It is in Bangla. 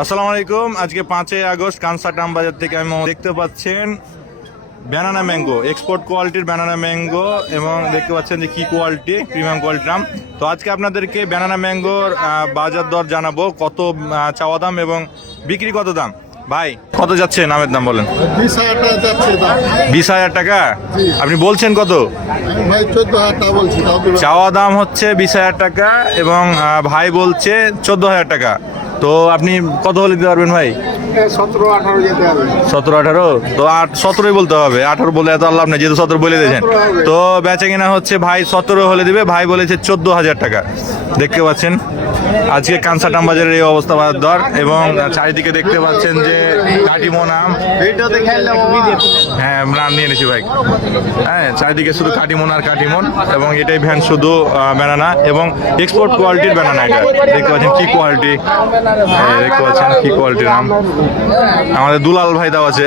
আসসালামু আলাইকুম। আজকে 5ই আগস্ট কানসাটাম বাজার থেকে আমি দেখতে পাচ্ছেন ব্যানানা ম্যাঙ্গো, এক্সপোর্ট কোয়ালিটির ব্যানানা ম্যাঙ্গো, এবং দেখতে পাচ্ছেন যে কি কোয়ালিটি, প্রিমিয়াম কোয়ালিটির আম। তো আজকে আপনাদেরকে ব্যানানা ম্যাঙ্গোর বাজার দর জানাবো, কত চাওয়া দাম এবং বিক্রি কত দাম। ভাই কত যাচ্ছে নামের দাম বলেন? 20,000 টাকা যাচ্ছে দাম। 20,000 টাকা? আপনি বলছেন কত? আমি ভাই 14,000 টাকা বলছি। চাওয়া দাম হচ্ছে 20,000 টাকা এবং ভাই বলছে 14,000 টাকা। তো আপনি কত হলে দিতে পারবেন ভাই? 17-18 যেতে হবে। 17-18? তো 17ই বলতে হবে, 18 বলে এত আল্লাহ নেই, যেহেতু 17 বলে দিয়েছেন। তো বেচে কিনা হচ্ছে ভাই 17 হলে দিবে, ভাই বলেছে 14,000 টাকা। দেখতে পাচ্ছেন আজকে কানসাটাম বাজারের এই অবস্থা বাজার দর, এবং চারিদিকে দেখতে পাচ্ছেন যে কাটিমন আম। হ্যাঁ নাম নিয়ে নিয়েছি ভাই। হ্যাঁ চারিদিকে শুধু কাটিমন আর কাটিমন, এবং এটাই ভ্যান শুধু ব্যানানা এবং এক্সপোর্ট কোয়ালিটির ব্যানানা। এটা দেখতে পাচ্ছেন কি কোয়ালিটি, দেখতে পাচ্ছেন কি কোয়ালিটির আম। আমাদের দুলাল ভাই দাও আছে।